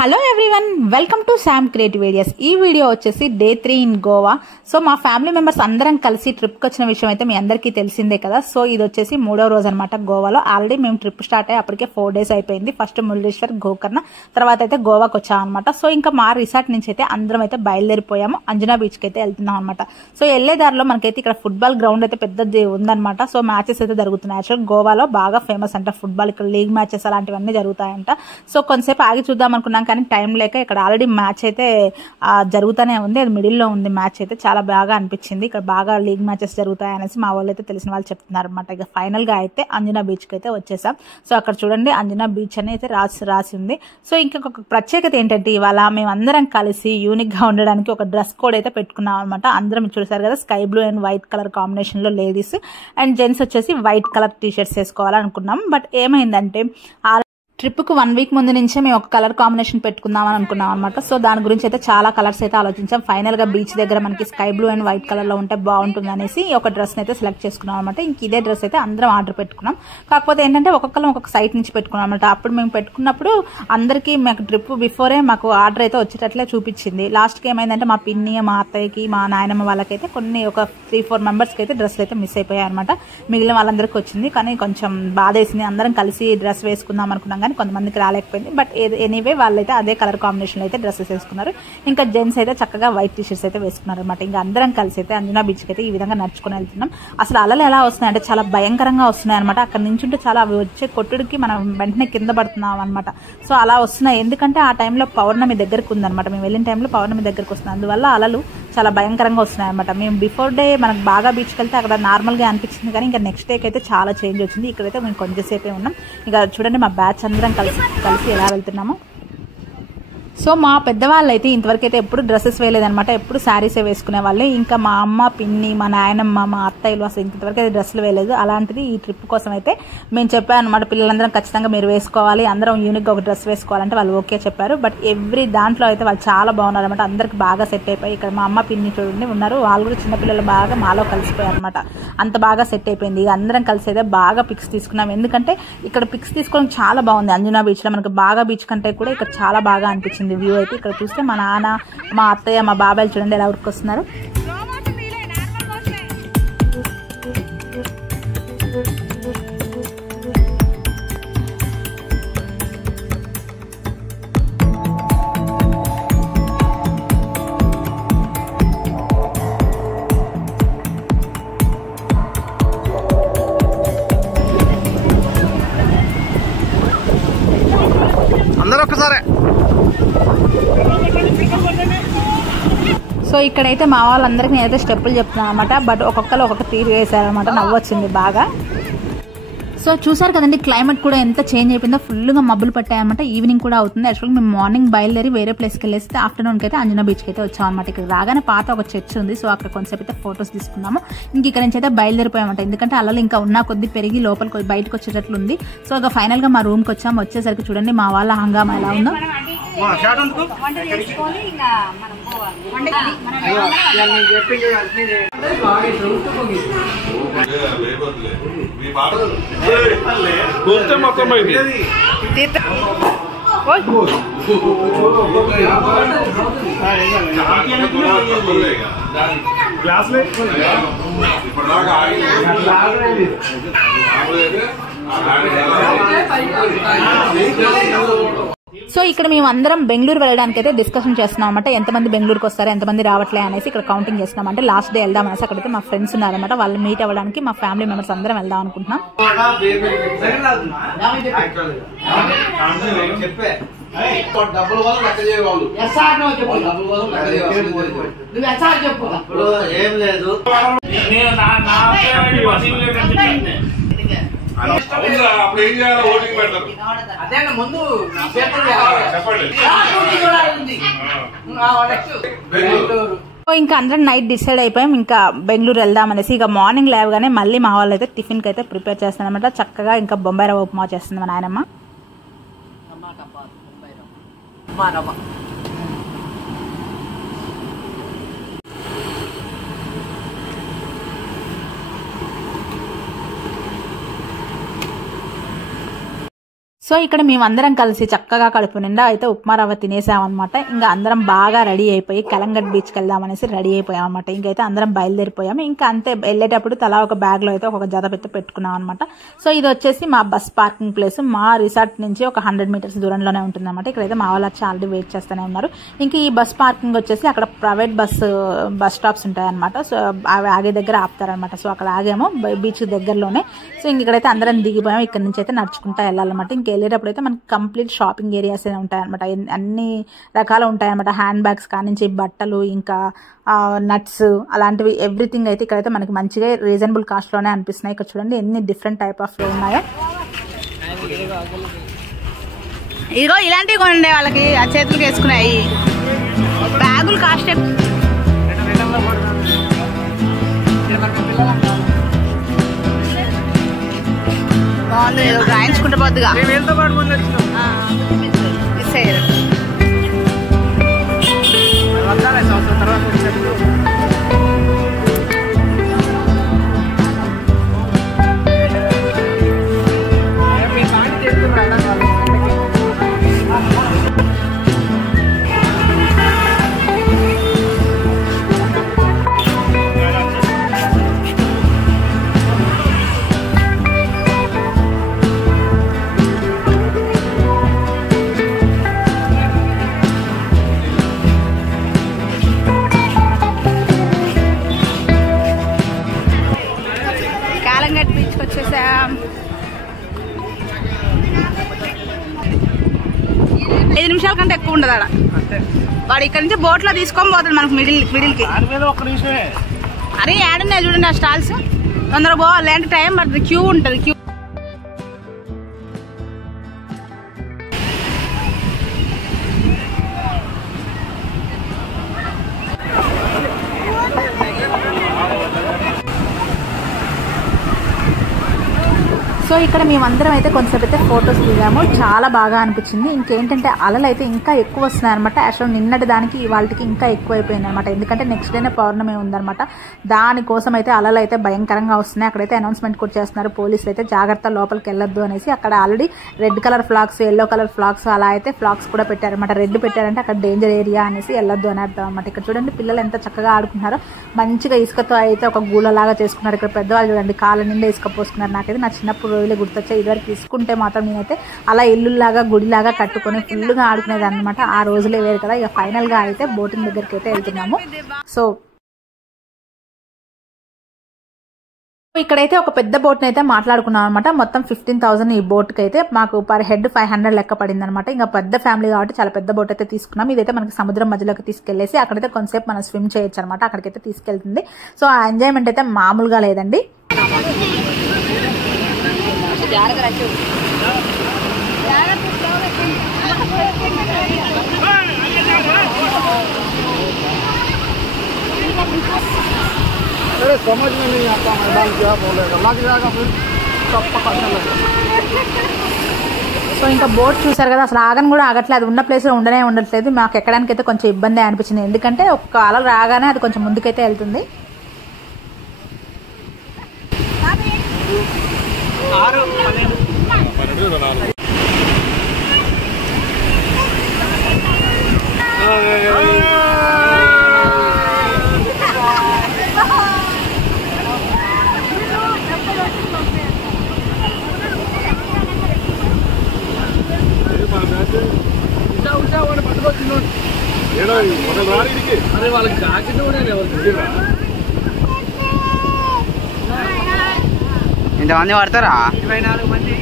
Hello everyone, welcome to Sam creative ideas. ఈ video వచ్చేసి day 3 in Goa. So మా family members అందరం కలిసి ట్రిప్కి వచ్చిన విషయం అయితే మీ అందరికీ తెలిసిందే కదా. సో ఇది వచ్చేసి 3వ రోజు అనమాట గోవాలో. ఆల్రెడీ మేము ట్రిప్ స్టార్ట్ అయ్యి అప్పటికే 4 days అయిపోయింది. ఫస్ట్ మురుడేశ్వర్, గోకర్ణ, తర్వాత అయితే గోవాకి వచ్చాం అనమాట. సో ఇంకా మా రిసార్ట్ నుంచి అయితే అందరం అయితే బయలుదేరిపోయాము. అంజనా బీచ్కి అయితే వెళ్తున్నాం అనమాట. సో వెళ్లే దారిలో మనకైతే ఇక్కడ ఫుట్బాల్ గ్రౌండ్ అయితే పెద్దది ఉందన్నమాట. సో మ్యాచెస్ అయితే జరుగుతున్నాయి. యాక్చువల్ గోవాలో బాగా ఫేమస్ అంట ఫుట్బాల్. ఇక్కడ లీగ్ మ్యాచెస్ అలాంటివన్నీ జరుగుతాయంట. సో కొంతసేపు ఆగి చూద్దాం అనుకున్నాం కానీ టైం లేక ఇక్కడ ఆల్రెడీ మ్యాచ్ అయితే జరుగుతూనే ఉంది. అది మిడిల్లో ఉంది మ్యాచ్ అయితే. చాలా బాగా అనిపించింది. ఇక్కడ బాగా లీగ్ మ్యాచెస్ జరుగుతాయి అనేసి మా వాళ్ళు అయితే తెలిసిన వాళ్ళు చెప్తున్నారు అనమాట. ఇక ఫైనల్ గా అయితే అంజనా బీచ్ కి అయితే వచ్చేసాం. సో అక్కడ చూడండి అంజనా బీచ్ అని అయితే రాసి ఉంది. సో ఇంకొక ప్రత్యేకత ఏంటంటే ఇవాళ మేము అందరం కలిసి యూనిక్ గా ఉండడానికి ఒక డ్రెస్ కోడ్ అయితే పెట్టుకున్నాం అనమాట. అందరం చూసారు కదా, sky blue and white colour combination లో లేడీస్ అండ్ జెంట్స్ వచ్చేసి వైట్ కలర్ టీ షర్ట్స్ వేసుకోవాలనుకున్నాం. బట్ ఏమైందంటే ట్రిప్కు 1 week ముందు నుంచే మేము ఒక కలర్ కాంబినేషన్ పెట్టుకుందాం అని అనుకున్నాం అనమాట. సో దాని గురించి అయితే చాలా కలర్స్ అయితే ఆలోచించాం. ఫైనల్ గా బీచ్ దగ్గర మనకి sky blue and white colour లో ఉంటే బాగుంటుంది అనేసి ఒక డ్రెస్ అయితే సెలెక్ట్ చేసుకున్నాం అనమాట. ఇంక ఇదే డ్రెస్ అయితే అందరం ఆర్డర్ పెట్టుకున్నాం. కాకపోతే ఏంటంటే ఒక్కొక్కరు ఒక్కొక్క సైట్ నుంచి పెట్టుకున్నాం అనమాట. అప్పుడు మేము పెట్టుకున్నప్పుడు అందరికీ మాకు ట్రిప్ బిఫోరే మాకు ఆర్డర్ అయితే వచ్చేటట్లే చూపించింది. లాస్ట్ కి ఏమైందంటే మా పిన్ని, మా అత్తయ్యకి, మా నాయనమ్మ వాళ్ళకైతే కొన్ని ఒక 3-4 members కి అయితే డ్రెస్లు అయితే మిస్ అయిపోయాయి అనమాట. మిగిలిన వాళ్ళందరికీ వచ్చింది. కానీ కొంచెం బాధ వేసింది. అందరం కలిసి డ్రెస్ వేసుకుందాం అనుకున్నాం కొంతమందికి రాలేకపోయింది. బట్ ఎనీవే వాళ్ళైతే అదే కలర్ కాంబినేషన్ అయితే డ్రెస్సెస్ వేసుకున్నారు. ఇంకా జెంట్స్ అయితే చక్కగా వైట్ టీ షర్ట్స్ అయితే వేసుకున్నారు అనమాట. ఇంకా అందరం కలిసి అయితే అంజనా బీచ్ కి అయితే ఈ విధంగా నడుచుకుని వెళ్తున్నాం. అసలు అలలు ఎలా వస్తున్నాయి అంటే చాలా భయంకరంగా వస్తున్నాయి అనమాట. అక్కడ నుంచి ఉంటే చాలా అవి వచ్చే కొట్టుడికి మనం వెంటనే కింద పడుతున్నాం అనమాట. సో అలా వస్తున్నాయి. ఎందుకంటే ఆ టైంలో పౌర్ణమి దగ్గరకు ఉందనమాట. మేము వెళ్ళిన టైంలో పౌర్ణమి దగ్గరకు వస్తుంది. అందువల్ల అలలు చాలా భయంకరంగా వస్తున్నాయి అనమాట. మేము బిఫోర్ డే మనకు బాగా బీచ్కి వెళ్తే అక్కడ నార్మల్ గా అనిపించింది. కానీ ఇంకా నెక్స్ట్ డేకి అయితే చాలా చేంజ్ వచ్చింది. ఇక్కడైతే మేము కొంచెంసేపే ఉన్నాం. ఇక చూడండి మా బ్యాచ్ అందరం కలిసి ఎలా వెళ్తున్నాము. సో మా పెద్దవాళ్ళు అయితే ఇంతవరకు అయితే ఎప్పుడు డ్రెస్సెస్ వేయలేదనమాట. ఎప్పుడు శారీసే వేసుకునే వాళ్ళే. ఇంకా మా అమ్మ, పిన్ని, మా నాయనమ్మ, మా అత్తయ్యలు అసలు ఇంతవరకు అయితే డ్రెస్సులు వేయలేదు. అలాంటిది ఈ ట్రిప్ కోసం అయితే మేము చెప్పాను అనమాట. పిల్లలందరం ఖచ్చితంగా మీరు వేసుకోవాలి, అందరం యూనిక్గా ఒక డ్రెస్ వేసుకోవాలంటే వాళ్ళు ఓకే చెప్పారు. బట్ ఎవ్రీ దాంట్లో అయితే వాళ్ళు చాలా బాగున్నారు అనమాట. అందరికి బాగా సెట్ అయిపోయి ఇక్కడ మా అమ్మ, పిన్ని చూడండి ఉన్నారు. వాళ్ళు కూడా చిన్నపిల్లలు బాగా మాలో కలిసిపోయారు అనమాట. అంత బాగా సెట్ అయిపోయింది. ఇక అందరం కలిసి అయితే బాగా పిక్స్ తీసుకున్నాం. ఎందుకంటే ఇక్కడ పిక్స్ తీసుకోవడం చాలా బాగుంది. అంజనా బీచ్ లో మనకు బాగా బీచ్ కంటే కూడా ఇక్కడ చాలా బాగా అనిపించింది వ్యూ అయితే. ఇక్కడ చూస్తే మా నాన్న, మా అత్తయ్య, మా బాబాయ్ చూడండి ఎలా ఉరికొస్తున్నారు. అందరూ ఒక్కసారి. సో ఇక్కడైతే మా వాళ్ళందరికీ నేనైతే స్టెప్పులు చెప్తున్నాను అనమాట. బట్ ఒక్కొక్కరు ఒక్కొక్క తీరు వేశారనమాట. నవ్వొచ్చింది బాగా. సో చూసారు కదండి క్లైమేట్ కూడా ఎంత చేంజ్ అయిపోయిందో. ఫుల్గా మబ్బులు పట్టాయన్నమాట. ఈవినింగ్ కూడా అవుతుంది. యాక్చువల్గా మేము మార్నింగ్ బయలుదేరి వేరే ప్లేస్కి వెళ్ళేస్తే ఆఫ్టర్నూన్కి అయితే అంజనా బీచ్కి అయితే వచ్చాం అనమాట. ఇక్కడ రాగానే పాత ఒక చర్చ్ ఉంది. సో అక్కడ కొంతసేపు అయితే ఫొటోస్ తీసుకున్నాము. ఇంక ఇక్కడ నుంచి అయితే బయలుదేరిపోయామంట. ఎందుకంటే అలలు ఇంకా ఉన్నా కొద్ది పెరిగి లోపలికి బయటకు వచ్చేటట్లు ఉంది. సో ఇక ఫైనల్ గా మా రూమ్ కి వచ్చాము. వచ్చేసరికి చూడండి మా వాళ్ళ హంగామా ఎలా ఉందో. సో ఇక్కడ మేము అందరం బెంగళూరు వెళ్ళడానికి అయితే డిస్కషన్ చేస్తున్నాం అనమాట. ఎంతమంది బెంగళూరుకి వస్తారు, ఎంతమంది రావట్లే అనేసి ఇక్కడ కౌంటింగ్ చేస్తున్నాం. అంటే లాస్ట్ డే వెళ్దాం అనేసి అక్కడైతే మా ఫ్రెండ్స్ ఉన్నారనమాట. వాళ్ళు మీట్ అవ్వడానికి మా ఫ్యామిలీ మెంబర్స్ అందరం వెళ్దాం అనుకుంటున్నాం. ఇంకా అందరం నైట్ డిసైడ్ అయిపోయాం ఇంకా బెంగళూరు వెళ్దాం అనేసి. ఇక మార్నింగ్ లేవగానే మళ్ళీ మా వాళ్ళు అయితే టిఫిన్ కి అయితే ప్రిపేర్ చేస్తానమాట. చక్కగా ఇంకా బొంబాయి రవ్వ ఉప్మా చేస్తుంది మా నాయనమ్మ. సో ఇక్కడ మేమందరం కలిసి చక్కగా కడుపు నిండా అయితే ఉప్మా రవ్వ తినేసామన్నమాట. ఇంకా అందరం బాగా రెడీ అయిపోయి కలంగట్ బీచ్కి వెళ్దామనేసి రెడీ అయిపోయాం అనమాట. ఇంకైతే అందరం బయలుదేరిపోయాము. ఇంకా అంతే వెళ్ళేటప్పుడు తలా ఒక బ్యాగ్ లో అయితే ఒక జత పెట్టుకున్నాం అనమాట. సో ఇది వచ్చేసి మా బస్ పార్కింగ్ ప్లేస్. మా రిసార్ట్ నుంచి ఒక 100 మీటర్స్ దూరంలోనే ఉంటుంది అనమాట. ఇక్కడైతే మా వాళ్ళు వచ్చి ఆల్రెడీ వెయిట్ చేస్తూనే ఉన్నారు. ఇంకా ఈ బస్ పార్కింగ్ వచ్చేసి అక్కడ ప్రైవేట్ బస్ స్టాప్స్ ఉంటాయన్నమాట. సో అవి ఆగే దగ్గర ఆపుతారనమాట. సో అక్కడ ఆగాము బీచ్ దగ్గరలోనే. సో ఇక్కడైతే అందరం దిగిపోయాము. ఇక్కడ నుంచి అయితే నడుచుకుంటా వెళ్ళాలన్నమాట. ఇంకా వెళ్ళేటప్పుడు అయితే మనకి కంప్లీట్ షాపింగ్ ఏరియాస్ ఉంటాయన్నమాట. అన్ని రకాలు ఉంటాయన్నమాట. హ్యాండ్ బ్యాగ్స్ కానించి బట్టలు ఇంకా నట్స్ అలాంటివి ఎవ్రీథింగ్ అయితే ఇక్కడైతే మనకి మంచిగా రీజనబుల్ కాస్ట్ లోనే అనిపిస్తున్నాయి. ఇక్కడ చూడండి ఎన్ని డిఫరెంట్ టైప్ ఆఫ్ ఉన్నాయో. ఇదిగో ఇలాంటివి కొనండి వాళ్ళకి ఆ చేతులకు వేసుకున్నాయి. బ్యాగులు కాస్ట్ బాగుంది. ఏదో రాయించుకుంటే పోద్దుగా మిస్ అయ్యారు. బీచ్కి వచ్చేసాం. 5 నిమిషాల కంటే ఎక్కువ ఉండదు అక్కడ. వాడు ఇక్కడ నుంచి బోట్ లో తీసుకొని పోతాడు మనకు మిడిల్ కి. అరే ఏడున్నాయి చూడండి ఆ స్టాల్స్. తొందరగా పోవాలి అంటే టైం పడుతుంది. క్యూ ఉంటుంది. క్యూ సో ఇక్కడ మేమందరం అయితే కొంచెంసేపు అయితే ఫొటోస్ దిగాము. చాలా బాగా అనిపించింది. ఇంకేంటంటే అలలు అయితే ఇంకా ఎక్కువ వస్తున్నాయి అనమాట. యాక్చువల్ నిన్నటి దానికి ఇవాళకి ఇంకా ఎక్కువ అయిపోయింది అనమాట. ఎందుకంటే నెక్స్ట్ డేనే పౌర్ణమి ఉందనమాట. దానికోసం అయితే అలలు అయితే భయంకరంగా వస్తున్నాయి. అక్కడైతే అనౌన్స్మెంట్ కూడా చేస్తున్నారు పోలీసులు అయితే, జాగ్రత్త లోపలికి వెళ్ళొద్దు అనేసి. అక్కడ already red colour flags, yellow colour flags అలా అయితే ఫ్లాగ్స్ కూడా పెట్టారనమాట. రెడ్ పెట్టారంటే అక్కడ డేంజర్ ఏరియా అనేసి వెళ్ళొద్దు అని అర్థం అనమాట. ఇక్కడ చూడండి పిల్లలు ఎంత చక్కగా ఆడుకుంటున్నారో. మంచిగా ఇసుకతో అయితే ఒక గూలలాగా చేసుకున్నారు. ఇక్కడ పెద్దవాళ్ళు చూడండి కాళ్ళ నిండా ఇసుక పోసుకున్నారు. నాకైతే నా చిన్నప్పుడు గుర్తొచ్చాయి. ఇదివరకు తీసుకుంటే మాత్రం నేనైతే అలా ఇల్లులాగా గుడిలాగా కట్టుకొని ఫుల్గా ఆడుకునేది అనమాట. ఆ రోజులే వేరు కదా. ఇక ఫైనల్ గా అయితే బోటింగ్ దగ్గరికి అయితే వెళ్తున్నాము. సో ఇక్కడైతే ఒక పెద్ద బోట్ అయితే మాట్లాడుకున్నాం అనమాట. మొత్తం 15,000 ఈ బోట్ కి అయితే మాకు పర్ హెడ్ 500 లెక్క పడింది అనమాట. ఇంకా పెద్ద ఫ్యామిలీ కాబట్టి చాలా పెద్ద బోట్ అయితే తీసుకున్నాం. ఇదైతే మనకి సముద్రం మధ్యలోకి తీసుకెళ్లేసి అక్కడైతే కొంతసేపు మనం స్విమ్ చేయొచ్చు అనమాట. అక్కడికైతే తీసుకెళ్తుంది. సో ఆ ఎంజాయ్మెంట్ అయితే మామూలుగా లేదండి. अरे समझ में नहीं आता मैदान क्या बोलेगा, लग जाएगा फिर सब पकड़ने लगेगा. సో ఇంకా బోట్ చూసారు కదా, అసలు ఆగని కూడా ఆగట్లేదు. ఉన్న ప్లేస్ లో ఉండట్లేదు. మాకు ఎక్కడానికి అయితే కొంచెం ఇబ్బంది అనిపించింది. ఎందుకంటే ఒక అలలు రాగానే అది కొంచెం ముందుకైతే వెళ్తుంది. ఇంతమంది పడతారా? 24 మంది.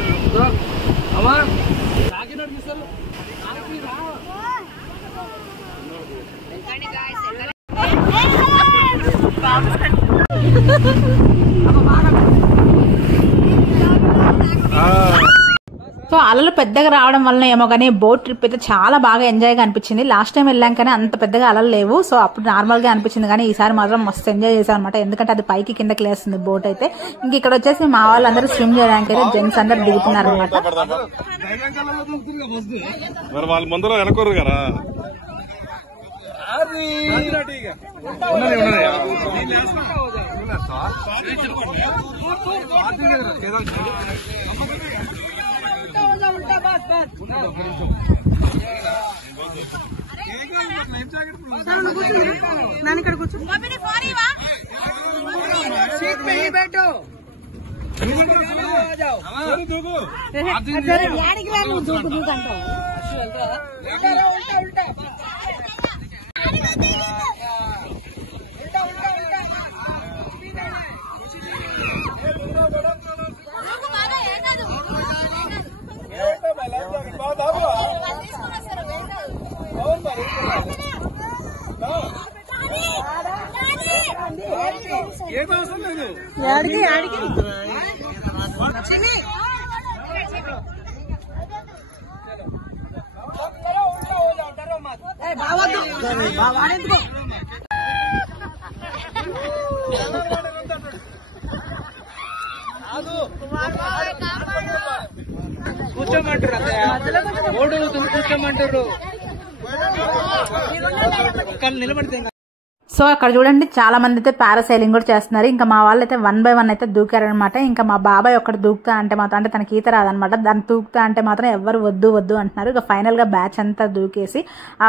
సో అలలు పెద్దగా రావడం వల్ల ఏమో కానీ బోట్ ట్రిప్ అయితే చాలా బాగా ఎంజాయ్ గా అనిపించింది. లాస్ట్ టైం వెళ్ళాం కానీ అంత పెద్దగా అలలు లేవు. సో అప్పుడు నార్మల్ గా అనిపించింది. కానీ ఈసారి మాత్రం మస్తు ఎంజాయ్ చేశాం అనమాట. ఎందుకంటే అది పైకి కిందకి లేస్తుంది బోట్ అయితే. ఇంక ఇక్కడ వచ్చేసి మా వాళ్ళందరూ స్విమ్ చేయడానికి అయితే జెంట్స్ అందరు దిగుతున్నారు అనమాట. नानी कड़ कुछ सीट पे ही बैठो आ जाओ उल्टा కూర్చోమంటారు ఓడు కూర్చోమంటారు నిలబడితే. సో అక్కడ చూడండి చాలా మంది అయితే పారాసైలింగ్ కూడా చేస్తున్నారు. ఇంకా మా వాళ్ళు అయితే 1 by 1 అయితే దూకారనమాట. ఇంకా మా బాబాయ్ ఒక్కటి దూకుతా అంటే మాత్రం, అంటే తనకి ఈత రాదనమాట, దాన్ని దూకుతా అంటే మాత్రం ఎవరు వద్దు వద్దు అంటున్నారు. ఇక ఫైనల్ గా బ్యాచ్ అంతా దూకేసి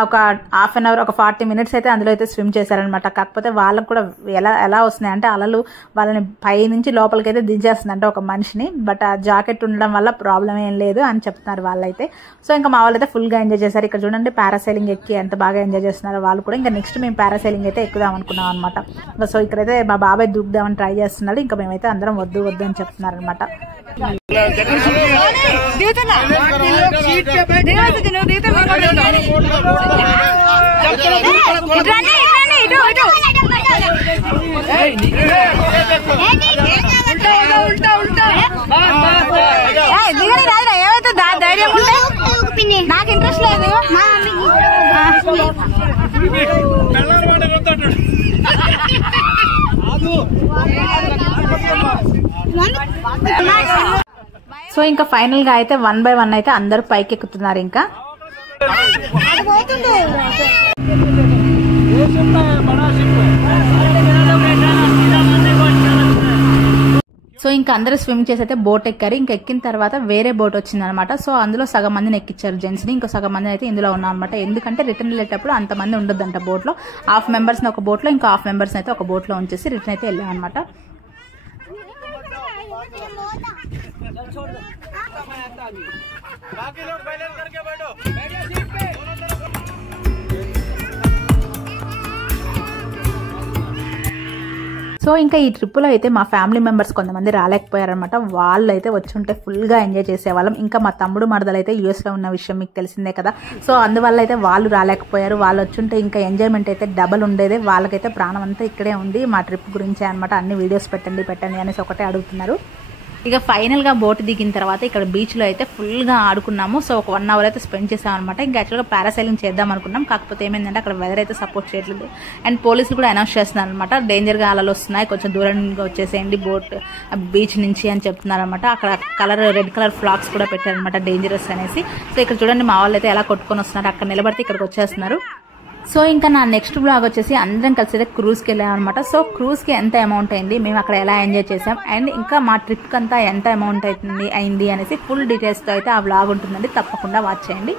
ఒక హాఫ్ అన్ అవర్, ఒక 40 minutes అయితే అందులో అయితే స్విమ్ చేశారనమాట. కాకపోతే వాళ్ళకు కూడా ఎలా వస్తున్నాయి అంటే అలలు వాళ్ళని పై నుంచి లోపలికైతే దించేస్తుంది అంటే ఒక మనిషిని. బట్ ఆ జాకెట్ ఉండడం వల్ల ప్రాబ్లం ఏం లేదు అని చెప్తున్నారు వాళ్ళైతే. సో ఇంకా మా వాళ్ళైతే ఫుల్ గా ఎంజాయ్ చేశారు. ఇక్కడ చూడండి పారాసైలింగ్ ఎక్కి ఎంత బాగా ఎంజాయ్ చేస్తున్నారు వాళ్ళు కూడా. ఇంకా నెక్స్ట్ మేము పారాసైలింగ్ అయితే ఎక్కుదాం అనుకున్నాం అనమాట. సో ఇక్కడైతే మా బాబాయ్ దూకుదామని ట్రై చేస్తున్నాడు. ఇంకా మేమైతే అందరం వద్దు వద్దు అని చెప్తున్నారు అనమాట. ఏమైతే ధైర్యం ఉంటే నాకు ఇంట్రెస్ట్ లేదు. సో ఇంకా ఫైనల్ గా అయితే 1 by 1 అయితే అందరూ పైకి ఎక్కుతున్నారు. ఇంకా సో ఇంకా అందరూ స్విమ్ చేసి అయితే బోట్ ఎక్కారు. ఇంకా ఎక్కిన తర్వాత వేరే బోట్ వచ్చింది అనమాట. సో అందులో సగం మందిని ఎక్కించారు జెంట్స్ ని, ఇంకో సగం మందిని అయితే ఇందులో ఉన్నాం అనమాట. ఎందుకంటే రిటర్న్ వెళ్ళేటప్పుడు అంతమంది ఉండొద్దంట బోట్ లో. హాఫ్ మెంబర్స్ ని ఒక బోట్ లో, ఇంకా హాఫ్ మెంబర్స్ అయితే ఒక బోట్ లో ఉంచేసి రిటర్న్ అయితే వెళ్ళాం అనమాట. సో ఇంకా ఈ ట్రిప్లో అయితే మా ఫ్యామిలీ మెంబర్స్ కొంతమంది రాలేకపోయారనమాట. వాళ్ళు అయితే వచ్చి ఉంటే ఫుల్గా ఎంజాయ్ చేసేవాళ్ళం. ఇంకా మా తమ్ముడు మరదలు అయితే యూఎస్లో ఉన్న విషయం మీకు తెలిసిందే కదా. సో అందువల్ల అయితే వాళ్ళు రాలేకపోయారు. వాళ్ళు వచ్చుంటే ఇంకా ఎంజాయ్మెంట్ అయితే డబల్ ఉండేదే. వాళ్ళకైతే ప్రాణం అంతా ఇక్కడే ఉంది మా ట్రిప్ గురించే అనమాట. అన్ని వీడియోస్ పెట్టండి అనేసి ఒకటే అడుగుతున్నారు. ఇక ఫైనల్ గా బోట్ దిగిన తర్వాత ఇక్కడ బీచ్ లో అయితే ఫుల్ గా ఆడుకున్నాము. సో ఒక 1 hour అయితే స్పెండ్ చేసాం అనమాట. ఇంకా యాక్చువల్గా పారాసైలింగ్ చేద్దాం అనుకున్నాం. కాకపోతే ఏమైందంటే అక్కడ వెదర్ అయితే సపోర్ట్ చేయట్లేదు. అండ్ పోలీసులు కూడా అనౌన్స్ చేస్తున్నారు అనమాట, డేంజర్ గా అలలు వస్తున్నాయి, కొంచెం దూరంగా వచ్చేసేయండి బోట్ బీచ్ నుంచి అని చెప్తున్నారు అనమాట. అక్కడ రెడ్ కలర్ ఫ్లాగ్స్ కూడా పెట్టారనమాట, డేంజరస్ అనేసి. సో ఇక్కడ చూడండి మా వాళ్ళు అయితే ఎలా కొట్టుకొని వస్తున్నారు. అక్కడ నిలబడితే ఇక్కడికి వచ్చేస్తున్నారు. సో ఇంకా నా నెక్స్ట్ బ్లాగ్ వచ్చేసి అందరం కలిసి అయితే క్రూజ్కి వెళ్ళాం అనమాట. సో క్రూజ్కి ఎంత అమౌంట్ అయింది, మేము అక్కడ ఎలా ఎంజాయ్ చేసాం, అండ్ ఇంకా మా ట్రిప్కి అంతా ఎంత అమౌంట్ అయింది అనేసి ఫుల్ డీటెయిల్స్తో అయితే ఆ బ్లాగ్ ఉంటుందండి. తప్పకుండా వాచ్ చేయండి.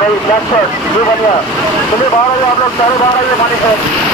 भाई ब्लैक शर्ट ये बढ़िया, तुम्हें बाहर आइए, आप लोग सारे बाहर आइए पानी से।